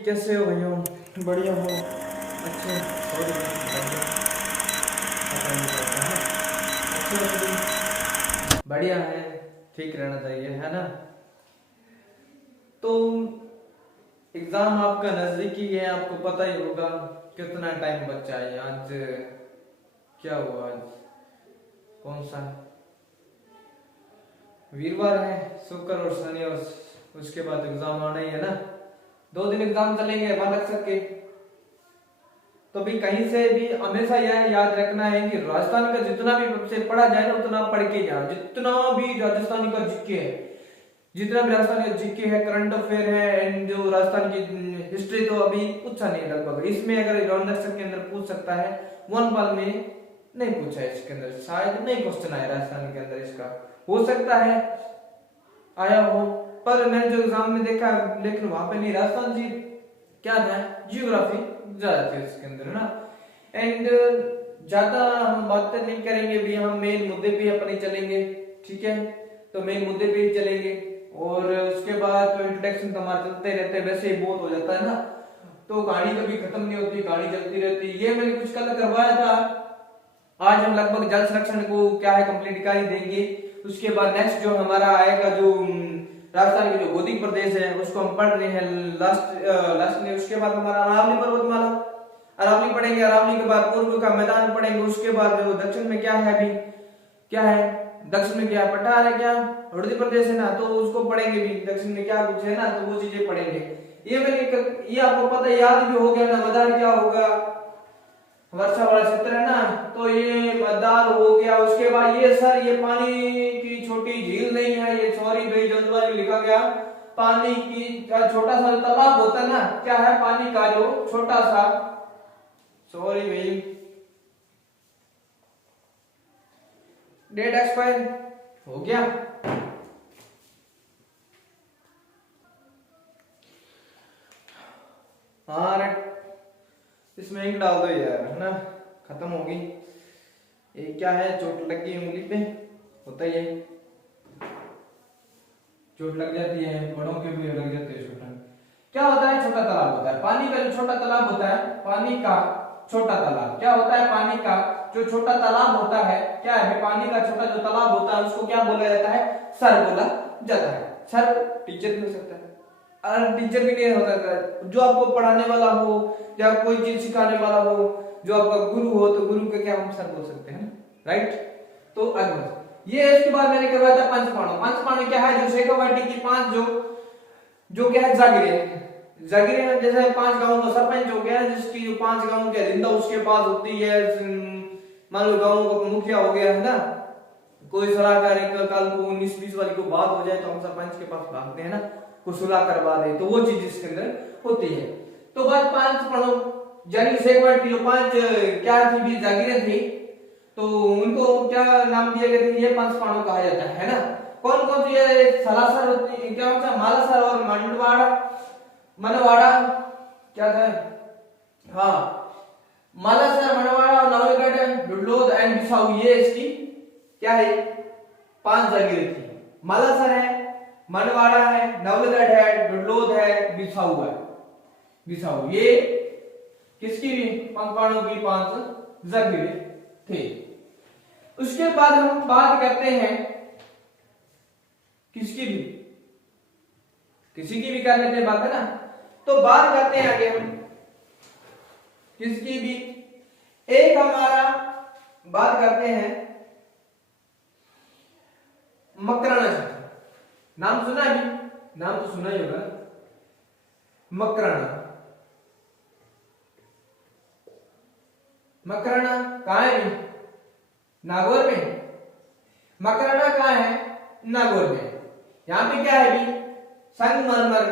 कैसे हो भैया? बढ़िया हो? अच्छे सॉरी बढ़िया पता नहीं पड़ता है। अच्छे हो तुम? बढ़िया है, ठीक रहना चाहिए है ना। तो एग्जाम आपका नजदीकी है, आपको पता ही होगा कितना टाइम बचा है। आज क्या हुआ? आज कौन सा वीरवार है? शुक्र और शनि और उसके बाद एग्जाम आना ही है ना। 2 दिन एग्जाम चलेंगे वन सर के। तो भी कहीं से भी हमेशा यह याद रखना है कि राजस्थान का जितना भी से पढ़ा जाए ना उतना पढ़ के जाओ। जितना भी राजस्थानी का जीके है, जितना भी राजस्थान का जीके है, करंट अफेयर है एंड जो राजस्थान की हिस्ट्री तो अभी पूछा नहीं लगभग। इसमें अगर राउंडर के अंदर पूछ सकता है, वन पाल में नहीं पूछा है। इसके अंदर शायद नहीं क्वेश्चन आया राजस्थान के अंदर, इसका हो सकता है आया हो, पर मैंने जो एग्जाम में देखा लेकिन वहां पे नहीं। राजस्थान जी क्या था, जियोग्राफी ज्यादा थी उसके अंदर है ना। एंड ज्यादा हम बातें नहीं करेंगे भी, हम मेन मुद्दे पे अपने चलेंगे। ठीक है, तो मेन मुद्दे पे ही चलेंगे और उसके बाद तो इंट्रोडक्शन तो हमारे चलते रहते हैं, वैसे ही बहुत हो जाता है ना, तो कहानी कभी खत्म नहीं होती, कहानी चलती रहती। ये मैंने कुछ कल करवाया था, आज हम लगभग जल संरक्षण को क्या है कंप्लीट कर ही देंगे। उसके बाद नेक्स्ट जो हमारा आएगा, जो राजस्थान के जो गोदिक प्रदेश है उसको हम पढ़ रहे हैं लास्ट में। उसके बाद हमारा अरावली पर्वतमाला, अरावली पढ़ेंगे। अरावली के बाद पूर्व का मैदान पढ़ेंगे। उसके बाद जो दक्षिण में क्या है, अभी क्या है दक्षिण में, क्या पठार है, क्या मध्य प्रदेश है ना, तो उसको पढ़ेंगे भी। दक्षिण में क्या कुछ है ना, तो वो चीजें पढ़ेंगे। ये आपको पता याद भी हो गया ना, मदार क्या होगा, वर्षा वाला क्षेत्र है ना, तो ये मदार हो गया। उसके बाद ये सर ये पानी की छोटी झील नहीं है, ये सॉरी भाई जल्दबाजी लिखा गया। पानी की छोटा सा तालाब होता है ना, क्या है पानी का जो छोटा सा, सॉरी भाई डेट एक्सपायर हो गया। हाँ इसमें इंक डाल दो यार है ना, खत्म होगी। ये क्या है, चोट लग गई उंगली पे, होता ही है, चोट लग जाती है, बड़ों के भी लग जाती है चोट। क्या होता है, छोटा तालाब होता है पानी का, जो छोटा तालाब होता है पानी का छोटा तालाब। क्या होता है, पानी का जो छोटा तालाब होता है, क्या है पानी का छोटा जो तालाब होता है उसको क्या बोला जाता है, सर बोला जाता है। सर टीचर भी हो सकता है, और टीचर भी नहीं होता है, जो आपको पढ़ाने वाला हो या कोई चीज सिखाने वाला हो, जो आपका गुरु हो, तो गुरु के क्या हम सर बोल सकते हैं, राइट। तो अगला ये इसके बाद मैंने करवाया था पंचपाणु। पंचपाणु क्या है, जो शेखावाटी की 5 जो क्या है जागीरें, जागीरें जैसे 5 गांवों का सरपंच हो गया, जिसकी जो 5 गांवों की अधिनता उसके पास होती है। मान लो गांवों का मुखिया हो गया है ना, कोई सलाहकार कल को 19-20 वाली को बात हो जाए तो हम सरपंच के पास भागते हैं ना, को सुलह करवा दे, तो वो चीज इसके अंदर होती है। तो बात 5 पढ़ो, यानी शेखावाटी की जो 5 क्या थी भी जागीरें थी, तो उनको क्या नाम दिया गया था, ये पंचपाणु कहा जाता है ना। कौन कौन सी है, सलासर क्या होता है, मालासर और मंडवाड़ा, मनवाड़ा क्या था, हाँ मालासर, मनवाड़ा, नवलगढ़, डुडलोद एंड बिसाऊ, ये इसकी क्या है 5 जागीरें थी। मालासर है, मनवाड़ा है, नवलगढ़ है, डुडलोद है, बिसाऊ है। बिसाऊ ये किसकी पंचपाणु की 5 जागीरें थे। उसके बाद हम बात करते हैं किसकी भी, किसी की भी कर लेते हैं बात है ना, तो बात करते हैं आगे हम किसकी भी। एक हमारा बात करते हैं मकराना, नाम सुना है, नाम तो सुना ही होगा मकराना। मकराना कहां है भी, नागौर में। मकराना कहां है, नागौर में। यहां पे क्या है भी, संगमरमर,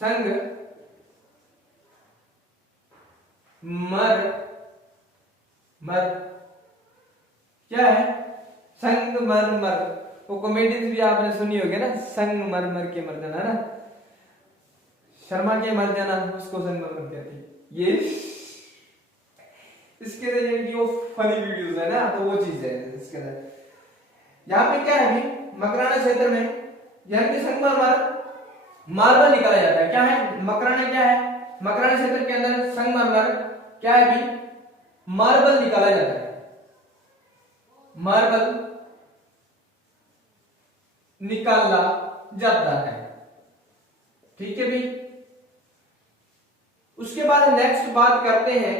संग मर मर क्या है, संगमरमर। वो कॉमेडियंस भी आपने सुनी होगी ना, संगमरमर के मर जाना ना, शर्मा के मर जाना, उसको संगमरमर कहते हैं। ये इसके अंदर वो फनी वीडियोस है ना, तो वो चीज है इसके अंदर। यहाँ पे क्या है भी, मकराना क्षेत्र में यानी कि संगमरमर मार्बल निकाला जाता है। क्या है मकराना, क्या है मकराना क्षेत्र के अंदर संगमरमर क्या है भी मार्बल निकाला जाता है, मार्बल निकाला जाता है। ठीक है भी। उसके बाद नेक्स्ट बात करते हैं,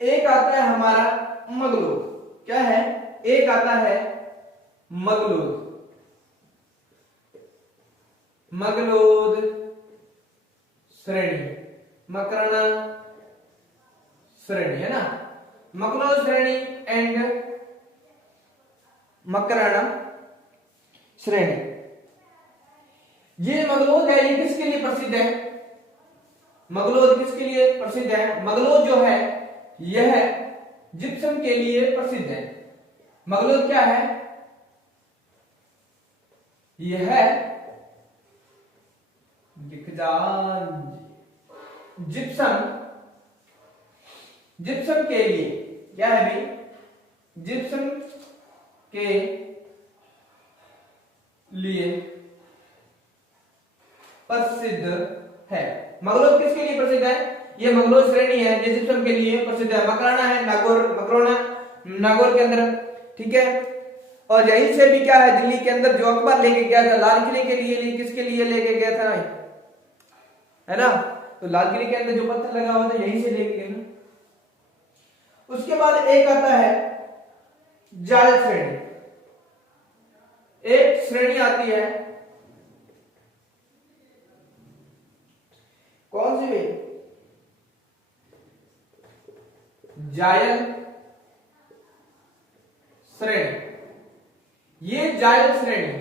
एक आता है हमारा मगलोद। क्या है, एक आता है मगलोद। मगलोद श्रेणी, मकराना श्रेणी है ना, मगलोद श्रेणी एंड मकराना श्रेणी। ये मगलोद है, ये किसके लिए प्रसिद्ध है, मगलोद किसके लिए प्रसिद्ध है, मगलोद जो है यह जिप्सम के लिए प्रसिद्ध है। मगलोद क्या है, यह जिप्सम, जिप्सम के लिए क्या है भी, जिप्सम के लिए प्रसिद्ध है। मगलोद किसके लिए प्रसिद्ध है, ये मगलोद श्रेणी है, ये जिप्सम के लिए प्रसिद्ध है। मकराना है नागौर, मकरोना नागौर के अंदर। ठीक है। और यहीं से भी क्या है, दिल्ली के अंदर जो अकबर लेके गया था लाल किले के लिए, किसके लिए लेके गया था, है ना, तो लाल किले के अंदर जो पत्थर लगा हुआ था यहीं से लेके गए ना। उसके बाद एक आता है जाल श्रेणी, एक श्रेणी आती है, कौन सी भी, जायल श्रेणी। ये जायल श्रेणी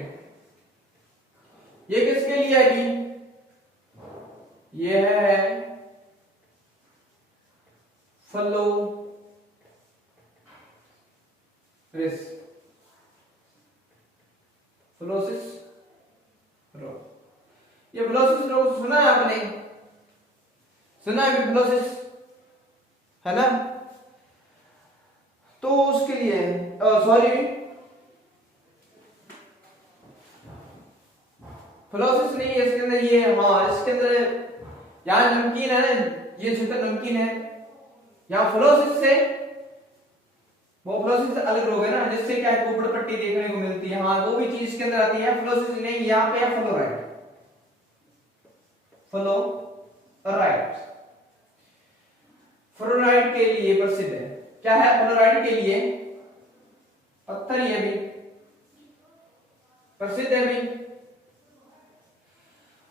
ये किसके लिए है कि यह है फ्लोसिस रोग। ये फ्लोसिस रोग सुना है आपने, सुना है फ्लोसिस, है ना, तो उसके लिए सॉरी फ्लोसिस नहीं है इसके अंदर, ये हाँ इसके अंदर यहाँ नमकीन है ना, ये क्षेत्र नमकीन है, यहाँ फ्लोसिस से वो फ्लोसिस अलग रोग है ना, जिससे क्या है कुपड़ पट्टी देखने को मिलती है, हाँ वो भी चीज इसके अंदर आती है। फ्लोसिस नहीं, यहाँ पे है फ्लोराइड, फ्लोराइड, फ्लोराइड के लिए प्रसिद्ध है। क्या है, फ्लोराइड के लिए पत्थर ये भी प्रसिद्ध है भी।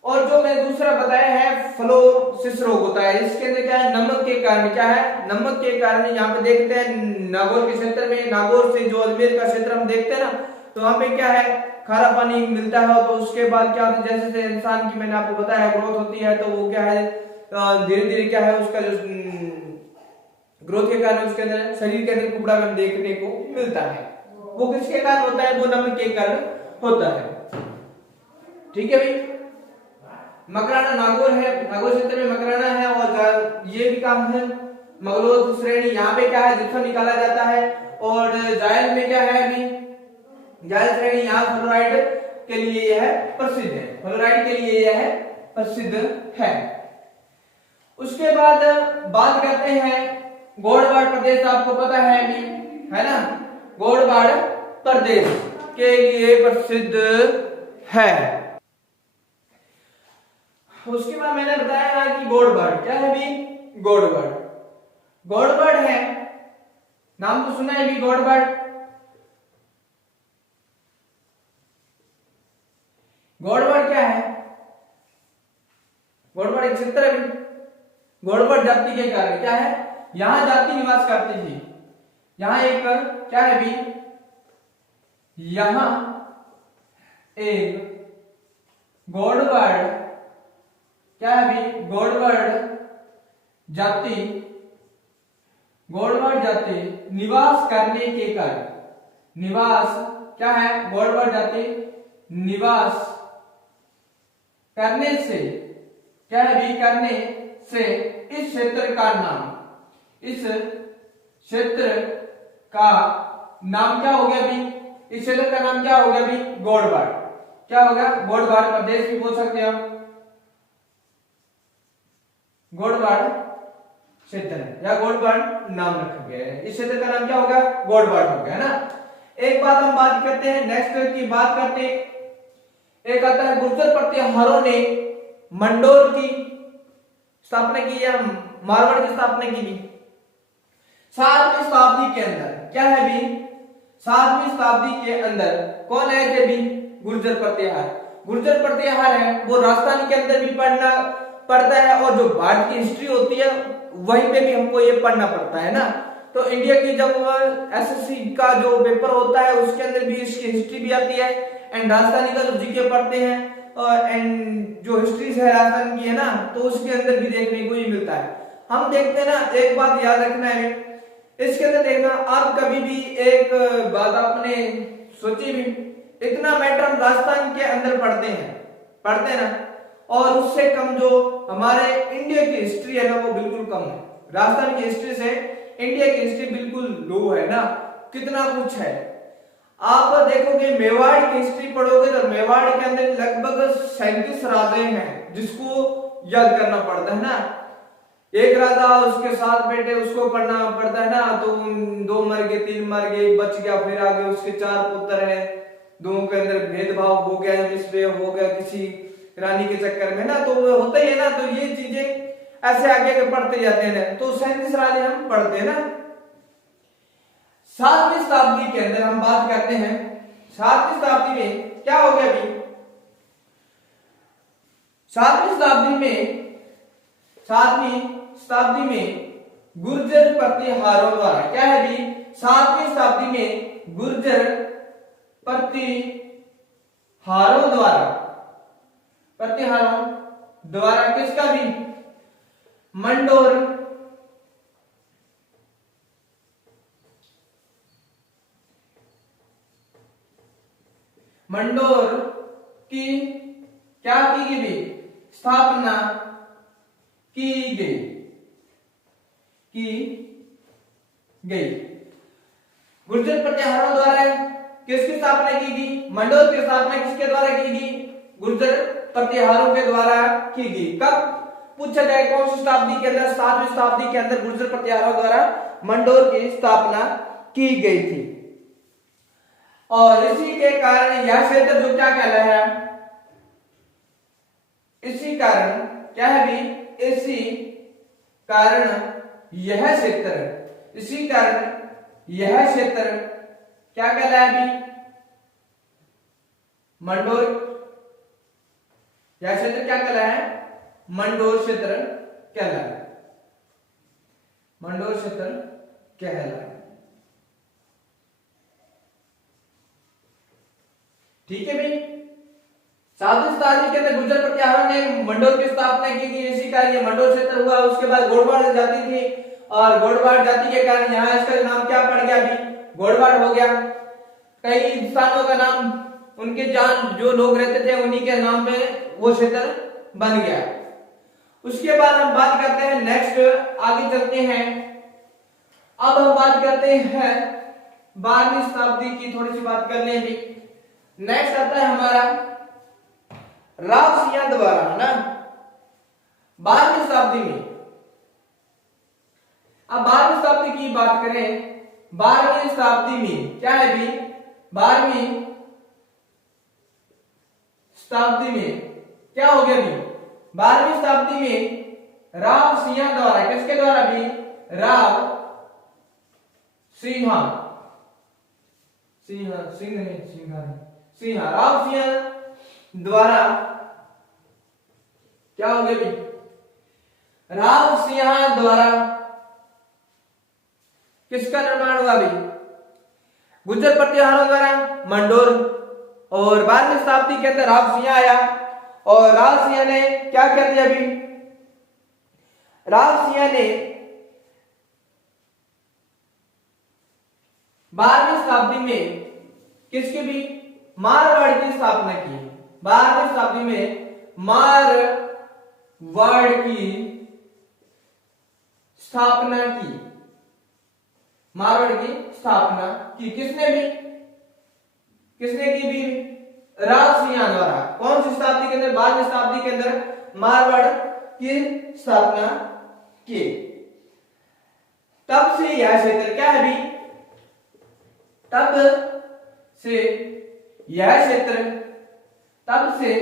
और जो मैंने दूसरा बताया है फ्लोसिस रोग होता है, इसके अंदर क्या है, नमक के कारण, क्या है, नमक के कारण। यहाँ पे देखते हैं नागौर के क्षेत्र में, नागौर से जो अजमेर का क्षेत्र हम देखते हैं ना, तो वहां पे क्या है, खारा पानी मिलता है, तो उसके बाद क्या होता है, जैसे जैसे इंसान की मैंने आपको बताया ग्रोथ होती है, तो वो क्या है धीरे धीरे क्या है उसका जो ग्रोथ के कारण उसके अंदर शरीर के अंदर कुबड़ा में देखने को मिलता है। वो किसके कारण होता है, वो नमक के कारण होता है। ठीक है भाई। मकराना नागौर है, नागौर क्षेत्र में मकराना है, और ये भी काम है मगलोद श्रेणी। यहाँ पे क्या है, जिप्सम निकाला जाता है। और जायल में क्या है अभी, जायल श्रेणी, यहाँ फ्लोराइड के लिए यह प्रसिद्ध है, फ्लोराइड के लिए यह प्रसिद्ध है। उसके बाद बात करते हैं गोडवाड़ प्रदेश, आपको पता है अभी, है ना, गोडवाड़ प्रदेश के लिए प्रसिद्ध है। उसके बाद मैंने बताया कि गोडवाड़ क्या है भी, गोडवाड़, गोडवाड़ है, नाम तो सुना है भी गोडवाड़। गोडवाड़ क्या है, गोडवाड़ एक क्षेत्र है। गोडवाड़ जाति के कारण क्या है, यहां जाति निवास करती थी। यहां एक क्या है भी, यहां एक गोडवाड़ क्या है भी, गोडवाड़ जाति निवास करने के कारण, निवास क्या है, गोडवाड़ जाति निवास करने से, क्या है भी, करने से इस क्षेत्र का नाम, इस क्षेत्र का नाम क्या हो गया भी, इस क्षेत्र का नाम क्या हो गया भी, गोडवाड़। क्या हो गया, गोडवाड़ प्रदेश भी बोल सकते हो, गोडवाड़ क्षेत्र या गोडवाड़ नाम रखा गया है, इस क्षेत्र का नाम क्या होगा, गोडवाड़ हो गया ना। एक बात हम बात करते हैं, नेक्स्ट की बात करते हैं, एक आता है गुर्जर प्रतिहारों ने मंडोर की स्थापना की या मारवाड़ की स्थापना की भी 7वीं शताब्दी के अंदर। क्या है भी 7वीं शताब्दी के अंदर कौन आए थे भी, गुर्जर प्रतिहार। गुर्जर प्रतिहार है वो राजस्थान के अंदर भी पड़ता है और जो भारत की हिस्ट्री होती है वहीं पे भी हमको ये पढ़ना पड़ता है ना। तो इंडिया की जब एसएससी का जो पेपर होता है उसके अंदर भी इसकी हिस्ट्री भी आती है, एंड राजस्थानी का जो जीके पढ़ते हैं एंड जो हिस्ट्री है राजस्थान की है ना, तो उसके अंदर भी देखने को ही मिलता है। हम देखते हैं ना, एक बात याद रखना है इसके अंदर देखना, आप कभी भी एक बात आपने सोची भी, इतना मैटर हम राजस्थान के अंदर पढ़ते हैं ना, और उससे कम जो हमारे इंडिया की हिस्ट्री है ना वो बिल्कुल कम है। राजस्थान की हिस्ट्री से इंडिया की हिस्ट्री बिल्कुल लो है ना, कितना कुछ है। आप देखोगे मेवाड़ की हिस्ट्री पढ़ोगे तो मेवाड़ के अंदर लगभग 37 राजे हैं जिसको याद करना पड़ता है ना। एक राजा उसके 7 बेटे उसको पढ़ना पड़ता है ना, तो 2 मर गए 3 मर गए बच गया, फिर आगे उसके 4 पुत्र हैं, दोनों के अंदर भेदभाव हो गया, मिसबे हो गया किसी रानी के चक्कर में ना, तो वो होता ही है ना। तो ये चीजें ऐसे आगे के पढ़ते जाते हैं, तो 37 राजे हम पढ़ते हैं ना। 7वीं शताब्दी के अंदर हम बात करते हैं, 7वीं शताब्दी में क्या हो गया अभी, 7वीं शताब्दी में गुर्जर प्रतिहारों द्वारा, क्या है भी 7वीं शताब्दी में गुर्जर प्रतिहारों द्वारा किसका भी, मंडोर की क्या की गई, स्थापना की गई। गुर्जर प्रतिहारों द्वारा किसकी स्थापना की गई, मंडोर की स्थापना किसके द्वारा की गई, गुर्जर प्रतिहारों के द्वारा की गई। कब पूछा जाए, कौन सी शताब्दी के अंदर, 7वीं शताब्दी के अंदर गुर्जर प्रतिहारों द्वारा मंडोर की स्थापना की गई थी। और इसी के कारण यह क्षेत्र जो क्या कहला है, इसी कारण क्या है भी, इसी कारण यह क्षेत्र क्या कहला है भी, मंडोर, यह क्षेत्र क्या कहला है, मंडोर क्षेत्र कहलाया, मंडोर क्षेत्र कहलाया। ठीक है भाई, 7वीं शताब्दी के अंदर गुर्जर प्रतिहारों ने मंडोर की स्थापना की गई, इसी कारण ये मंडोर क्षेत्र हुआ। उसके बाद गोडवाड़ जाति थी और गोडवाड़ जाति के कारण यहाँ इसका नाम क्या पड़ गया अभी, गोडवाड़ हो गया। कई स्थानों का नाम उनके जान जो लोग रहते थे उन्हीं के नाम पे वो क्षेत्र बन गया। उसके बाद हम बात करते हैं नेक्स्ट, आगे चलते हैं। अब हम बात करते हैं 12वीं शताब्दी की, थोड़ी सी बात कर लें। नेक्स्ट आता है हमारा राव सिंह द्वारा, है ना, 12वीं शताब्दी में। अब 12वीं शताब्दी की बात करें, 12वीं शताब्दी में क्या है भी, 12वीं शताब्दी में क्या हो गया भी, 12वीं शताब्दी में राव सिंह द्वारा, किसके द्वारा भी, राव राव सिंह द्वारा क्या हो गया भी, राव सिंह द्वारा किसका निर्माण हुआ भी, गुर्जर प्रतिहारों द्वारा मंडोर। और 12वीं शताब्दी के अंदर राव सिंह आया और राव सिंह ने क्या कर दिया अभी, राव सिंह ने 12वीं शताब्दी में किसकी भी, मारवाड़ की स्थापना की। 12वीं शताब्दी में मारवाड़ की स्थापना की, मारवाड़ की स्थापना की। किसने की भी, राजसिंह द्वारा कौन सी शताब्दी के अंदर, 12वीं शताब्दी के अंदर मारवाड़ की स्थापना की। तब से यह क्षेत्र क्या है भी, तब से यह क्षेत्र, तब से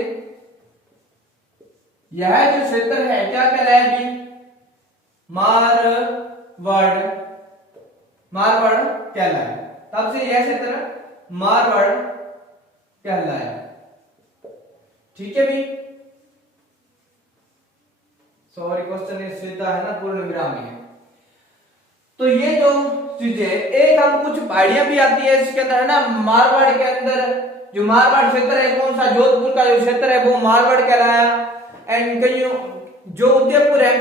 यह जो क्षेत्र है क्या कहलाया है भी, मारवाड़, मारवाड़ कहलाया। तब से यह क्षेत्र मारवाड़ कहलाया। ठीक है भी, सॉरी क्वेश्चन सीधा है ना, पूर्ण विराम है। तो ये जो चीजें, एक हम कुछ पहाड़ियां भी आती है इसके अंदर है ना, मारवाड़ के अंदर जो मारवाड़ क्षेत्र है कौन सा, जोधपुर का जो क्षेत्र है वो मारवाड़ कहलाया। एंड कहीं जो उदयपुर है,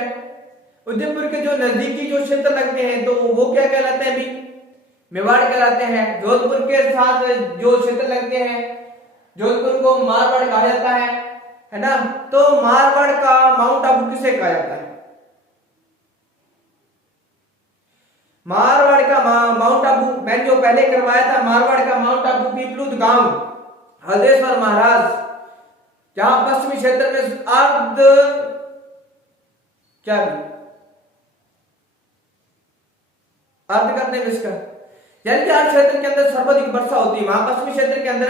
उदयपुर के जो नजदीकी जो क्षेत्र लगते हैं तो वो क्या कहलाते हैं भी, मेवाड़ कहलाते हैं। जोधपुर के साथ जो क्षेत्र लगते हैं, जोधपुर को मारवाड़ कहा जाता है ना। तो मारवाड़ का माउंट आबू किसे कहा जाता है, मारवाड़ का माउंट आबू, मैंने जो पहले करवाया था, मारवाड़ का माउंट आबू पीपलूद गांव हल्देश्वर महाराज, जहां पश्चिमी क्षेत्र में अर्ध क्या अर्ध करते हैं इसका, यानी कि हर क्षेत्र के अंदर सर्वाधिक वर्षा होती है, वहां पश्चिमी क्षेत्र के अंदर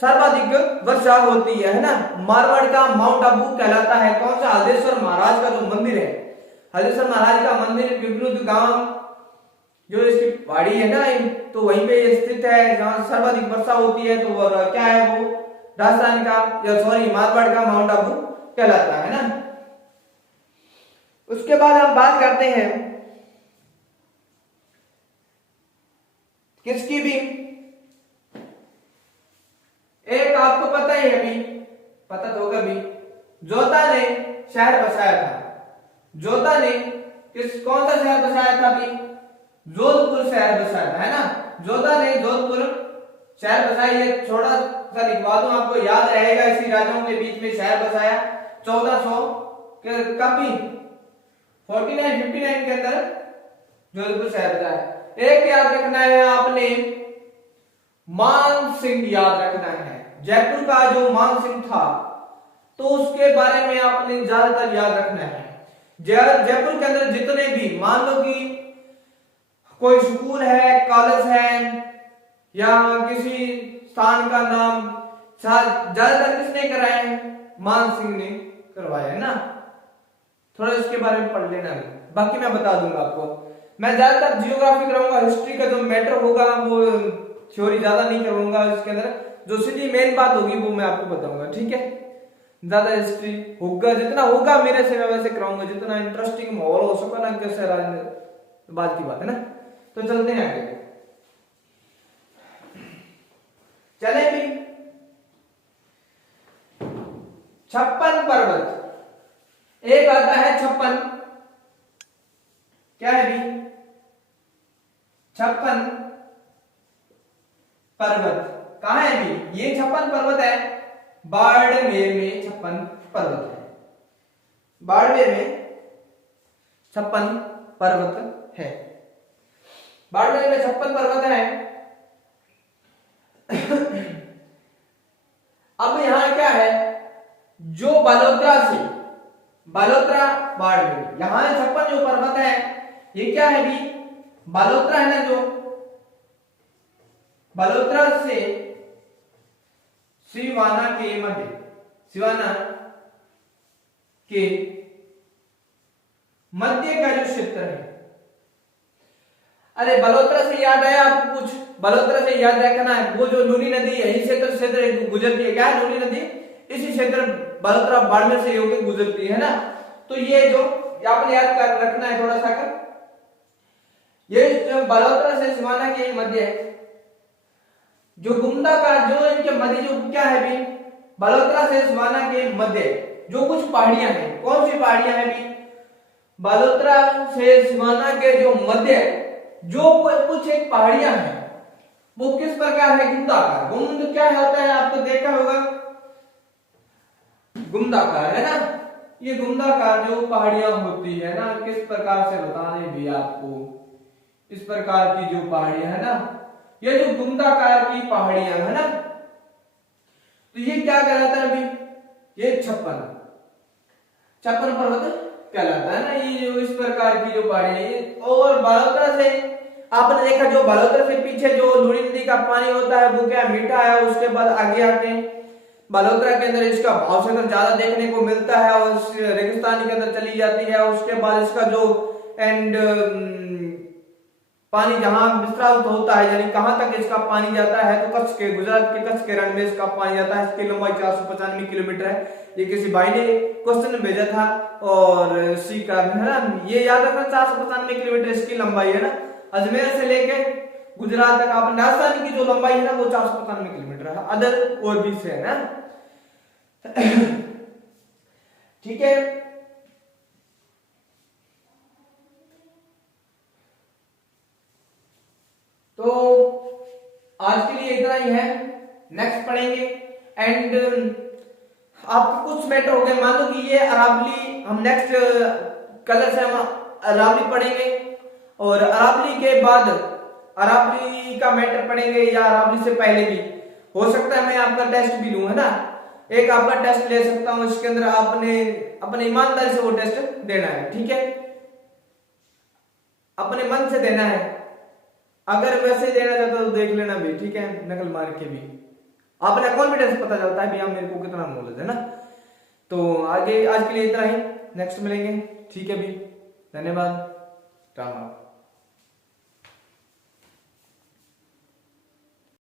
सर्वाधिक वर्षा होती है ना। मारवाड़ का माउंट आबू कहलाता है कौन सा, हल्देश्वर महाराज का जो मंदिर है, हल्देश्वर महाराज का मंदिर पीपलूद गांव जो इसकी पहाड़ी है ना, तो वहीं पे स्थित है जहां सर्वाधिक वर्षा होती है। तो वो क्या है, वो राजस्थान का या सॉरी मारवाड़ का माउंट आबू कहलाता है ना। उसके बाद हम बात करते हैं किसकी भी, एक आपको पता ही है अभी, पता तो होगा भी, जोधा ने शहर बसाया था। जोधा ने कौन सा शहर बसाया था अभी, जोधपुर शहर बसाया था है ना। जोधा ने जोधपुर शहर बसाया, ये थोड़ा सा लिखवा दूं आपको, याद रहेगा। इसी राजाओं के बीच में शहर बसाया 1400 के कभी 4959 के अंदर जोधपुर शहर बसाया। एक याद रखना है आपने, मान सिंह याद रखना है। जयपुर का जो मान सिंह था तो उसके बारे में आपने ज्यादातर याद रखना है। जयपुर के अंदर जितने भी, मान लो कि कोई स्कूल है, कॉलेज है या किसी स्थान का नाम ज्यादातर किसने कराया है, मान सिंह ने करवाया है ना। थोड़ा इसके बारे में पढ़ लेना, बाकी मैं बता दूंगा आपको। मैं ज्यादातर जियोग्राफी कराऊंगा, हिस्ट्री का जो मैटर होगा वो थ्योरी ज्यादा नहीं करूंगा। इसके अंदर जो सीधी मेन बात होगी वो मैं आपको बताऊंगा, ठीक है। ज्यादा हिस्ट्री होगा, जितना होगा मेरे से मैं वैसे कराऊंगा, जितना इंटरेस्टिंग माहौल हो सका ना, कैसे बात की बात है ना। तो चलते हैं आगे, चले भी। 56 पर्वत, एक आता है 56, क्या है भी, 56 पर्वत कहां है भी, ये 56 पर्वत है बाड़मेर में। 56 पर्वत है बाड़मेर में, 56 पर्वत है बाड़मेर में, 56 पर्वत है। अब यहां क्या है, जो बालोतरा से, बालोतरा बाड़मेर, यहां 56 जो पर्वत है ये क्या है भी, बालोतरा है ना, जो बालोतरा से सिवाना के मध्य, सिवाना के मध्य का जो क्षेत्र है। अरे बलोत्रा से याद आया आपको कुछ, बलोत्रा से याद रखना है, वो जो लूनी नदी है यही क्षेत्र गुजरती है, क्या है लूनी नदी, इसी क्षेत्र बलोत्रा बाड़मेर से होकर गुजरती है ना। तो ये जो आपने याद कर रखना है थोड़ा सा कर, ये जो बलोत्रा से सिवाना के मध्य जो गुमदा का जो इनके मध्य जो क्या है भी, बलोत्रा से सिवाना के मध्य जो कुछ पहाड़ियां हैं, कौन सी पहाड़ियां हैं भी, बलोत्रा से सिवाना के जो मध्य जो कुछ एक पहाड़ियां हैं वो किस प्रकार है, गुंदाकार। गुंद क्या होता है आपको देखा होगा, गुंदाकार है ना। ये गुंदाकार जो पहाड़ियां होती है ना, किस प्रकार से बताने भी आपको, इस प्रकार की जो पहाड़ियां है ना, ये जो गुंदाकार की पहाड़ियां है ना, तो ये 56 पर्वत कहलाता है ना। ये जो इस प्रकार की जो पहाड़ी है और बालोतरा से आपने देखा, जो बालोतरा से पीछे जो लूनी नदी का पानी होता है वो क्या मीठा है। उसके बाद आगे आके बालोतरा के अंदर इसका भावसागर ज्यादा देखने को मिलता है और रेगिस्तानी के अंदर चली जाती है। उसके बाद इसका जो एंड पानी जहां विस्तारित होता है, यानी कहां तक इसका पानी जाता है, तो कच्छ के, गुजरात के कच्छ के रण में इसका पानी जाता है। इसकी लंबाई 495 किलोमीटर है। ये किसी भाई ने क्वेश्चन भेजा था और सी का है ना, ये याद रखना 495 किलोमीटर इसकी लंबाई है ना। अजमेर से लेके गुजरात तक आप राजस्थान की जो लंबाई है ना वो 495 किलोमीटर है। अदर और भी से है ना। ठीक है, तो आज के लिए इतना ही है। नेक्स्ट पढ़ेंगे एंड आपको कुछ मैटर हो गए। मान लो कि ये अरावली, हम नेक्स्ट कलर से हम अरावली पढ़ेंगे और अरावली के बाद अरावली का मैटर पढ़ेंगे या अरावली से पहले भी हो सकता है मैं आपका टेस्ट भी लूं, है ना। एक आपका टेस्ट ले सकता हूं, इसके अंदर आपने अपने ईमानदारी से वो टेस्ट देना है। ठीक है, अपने मन से देना है। अगर वैसे देना चाहते हो तो देख लेना भी, ठीक है, नकल मार के भी अपना कॉन्फिडेंस पता चलता है भी हाँ मेरे को कितना नॉलेज है ना। तो आगे आज के लिए इतना ही, नेक्स्ट मिलेंगे। ठीक है भी, धन्यवाद, राम राम।